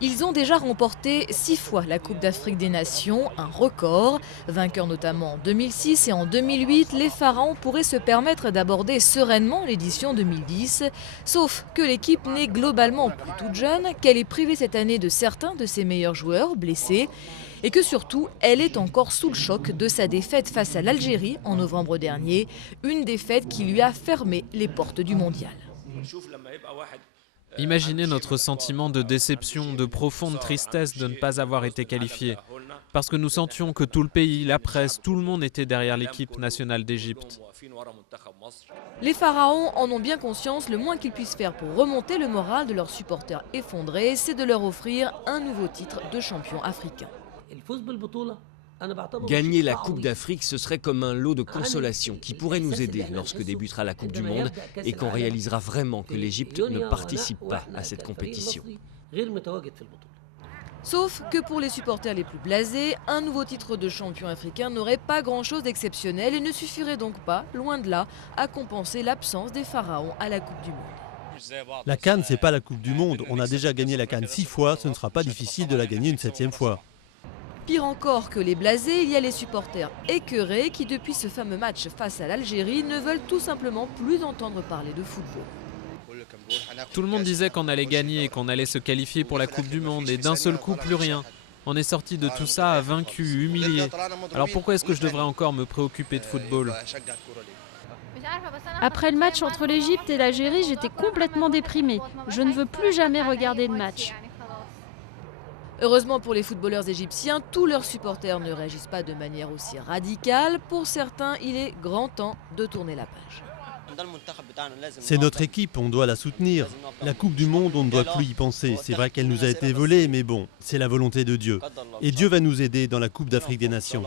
Ils ont déjà remporté 6 fois la Coupe d'Afrique des Nations, un record. Vainqueurs notamment en 2006 et en 2008, les Pharaons pourraient se permettre d'aborder sereinement l'édition 2010. Sauf que l'équipe n'est globalement plus toute jeune, qu'elle est privée cette année de certains de ses meilleurs joueurs blessés. Et que surtout, elle est encore sous le choc de sa défaite face à l'Algérie en novembre dernier. Une défaite qui lui a fermé les portes du mondial. Imaginez notre sentiment de déception, de profonde tristesse de ne pas avoir été qualifié. Parce que nous sentions que tout le pays, la presse, tout le monde était derrière l'équipe nationale d'Égypte. Les Pharaons en ont bien conscience, le moins qu'ils puissent faire pour remonter le moral de leurs supporters effondrés, c'est de leur offrir un nouveau titre de champion africain. Gagner la Coupe d'Afrique, ce serait comme un lot de consolation qui pourrait nous aider lorsque débutera la Coupe du Monde et qu'on réalisera vraiment que l'Égypte ne participe pas à cette compétition. Sauf que pour les supporters les plus blasés, un nouveau titre de champion africain n'aurait pas grand-chose d'exceptionnel et ne suffirait donc pas, loin de là, à compenser l'absence des Pharaons à la Coupe du Monde. La CAN, c'est pas la Coupe du Monde. On a déjà gagné la CAN 6 fois, ce ne sera pas difficile de la gagner une 7e fois. Pire encore que les blasés, il y a les supporters écœurés qui, depuis ce fameux match face à l'Algérie, ne veulent tout simplement plus entendre parler de football. Tout le monde disait qu'on allait gagner et qu'on allait se qualifier pour la Coupe du Monde et d'un seul coup, plus rien. On est sorti de tout ça vaincu, humilié. Alors pourquoi est-ce que je devrais encore me préoccuper de football ? Après le match entre l'Égypte et l'Algérie, j'étais complètement déprimée. Je ne veux plus jamais regarder de match. Heureusement pour les footballeurs égyptiens, tous leurs supporters ne réagissent pas de manière aussi radicale. Pour certains, il est grand temps de tourner la page. C'est notre équipe, on doit la soutenir. La Coupe du Monde, on ne doit plus y penser. C'est vrai qu'elle nous a été volée, mais bon, c'est la volonté de Dieu. Et Dieu va nous aider dans la Coupe d'Afrique des Nations.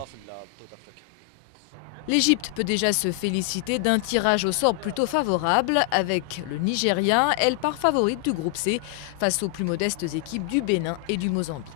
L'Égypte peut déjà se féliciter d'un tirage au sort plutôt favorable. Avec le Nigeria, elle part favorite du groupe C face aux plus modestes équipes du Bénin et du Mozambique.